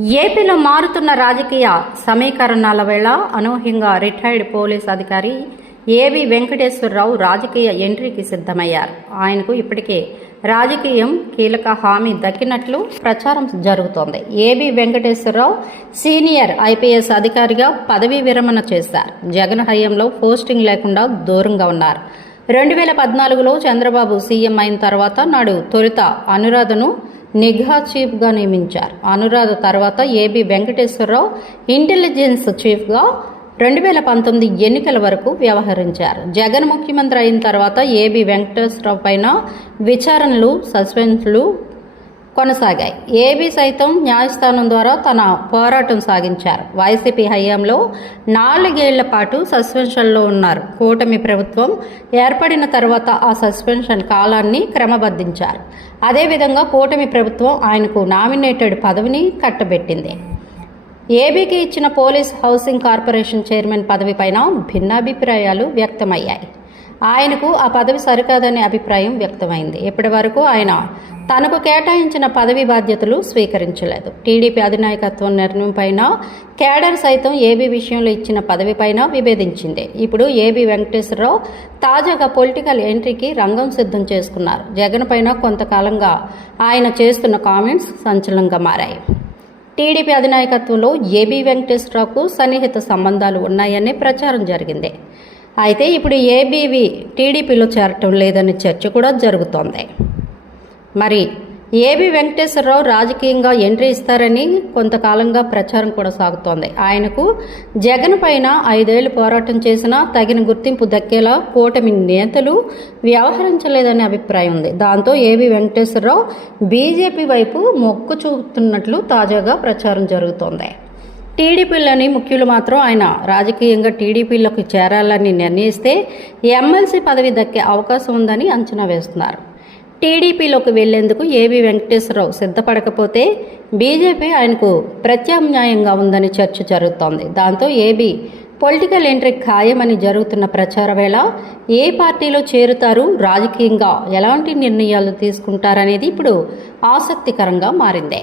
ఏపీలో మారుతున్న రాజకీయ సమీకరణాల వేళ అనూహ్యంగా రిటైర్డ్ పోలీస్ అధికారి ఏబి వెంకటేశ్వరరావు రాజకీయ ఎంట్రీకి సిద్ధమయ్యారు. ఆయనకు ఇప్పటికే రాజకీయం కీలక హామీ దక్కినట్లు ప్రచారం జరుగుతోంది. ఏబి వెంకటేశ్వరరావు సీనియర్ ఐపీఎస్ అధికారిగా పదవీ విరమణ చేశారు. జగన్ హయాంలో పోస్టింగ్ లేకుండా దూరంగా ఉన్నారు. 2014లో చంద్రబాబు సీఎం అయిన తర్వాత నాడు తొలుత అనురాధను నిఘా చీఫ్గా నియమించారు. అనురాధ తర్వాత ఏబి వెంకటేశ్వరరావు ఇంటెలిజెన్స్ చీఫ్గా 2019 ఎన్నికల వరకు వ్యవహరించారు. జగన్ ముఖ్యమంత్రి అయిన తర్వాత ఏబి వెంకటేశ్వరరావు పైన విచారణలు, సస్పెన్స్లు కొనసాగాయి. ఏబీ సైతం న్యాయస్థానం ద్వారా తన పోరాటం సాగించారు. వైసీపీ హయాంలో 4 ఏళ్ల పాటు సస్పెన్షన్లో ఉన్నారు. కూటమి ప్రభుత్వం ఏర్పడిన తర్వాత ఆ సస్పెన్షన్ కాలాన్ని క్రమబద్ధించారు. అదేవిధంగా కూటమి ప్రభుత్వం ఆయనకు నామినేటెడ్ పదవిని కట్టబెట్టింది. ఏబీకి ఇచ్చిన పోలీస్ హౌసింగ్ కార్పొరేషన్ చైర్మన్ పదవిపైన భిన్నాభిప్రాయాలు వ్యక్తమయ్యాయి. ఆయనకు ఆ పదవి సరికాదనే అభిప్రాయం వ్యక్తమైంది. ఇప్పటి వరకు ఆయన తనకు కేటాయించిన పదవి బాధ్యతలు స్వీకరించలేదు. టీడీపీ అధినాయకత్వం నిర్ణయంపైన కేడర్ సైతం ఏబీ విషయంలో ఇచ్చిన పదవిపైన విభేదించింది. ఇప్పుడు ఏబి వెంకటేశ్వరరావు తాజాగా పొలిటికల్ ఎంట్రీకి రంగం సిద్ధం చేసుకున్నారు. జగన్ పైన కొంతకాలంగా ఆయన చేస్తున్న కామెంట్స్ సంచలనంగా మారాయి. టీడీపీ అధినాయకత్వంలో ఏబి వెంకటేశ్వరరావుకు సన్నిహిత సంబంధాలు ఉన్నాయనే ప్రచారం జరిగింది. అయితే ఇప్పుడు ఏబీవి టీడీపీలో చేరటం లేదనే చర్చ కూడా జరుగుతోంది. మరి ఏబి వెంకటేశ్వరరావు రాజకీయంగా ఎంట్రీ ఇస్తారని కొంతకాలంగా ప్రచారం కూడా సాగుతోంది. ఆయనకు జగన్ పైన 5 ఏళ్లు పోరాటం చేసినా తగిన గుర్తింపు దక్కేలా కూటమి నేతలు వ్యవహరించలేదనే అభిప్రాయం ఉంది. దాంతో ఏబి వెంకటేశ్వరరావు బీజేపీ వైపు మొగ్గు చూపుతున్నట్లు తాజాగా ప్రచారం జరుగుతోంది. టీడీపీలోని ముఖ్యులు మాత్రం ఆయన రాజకీయంగా టీడీపీలోకి చేరాలని నిర్ణయిస్తే ఎమ్మెల్సీ పదవి దక్కే అవకాశం ఉందని అంచనా వేస్తున్నారు. టీడీపీలోకి వెళ్లేందుకు ఏబి వెంకటేశ్వరరావు సిద్ధపడకపోతే బీజేపీ ఆయనకు ప్రత్యామ్నాయంగా ఉందని చర్చ జరుగుతోంది. దాంతో ఏబి పొలిటికల్ ఎంట్రీ ఖాయమని జరుగుతున్న ప్రచార వేళ ఏ పార్టీలో చేరుతారు, రాజకీయంగా ఎలాంటి నిర్ణయాలు తీసుకుంటారనేది ఇప్పుడు ఆసక్తికరంగా మారింది.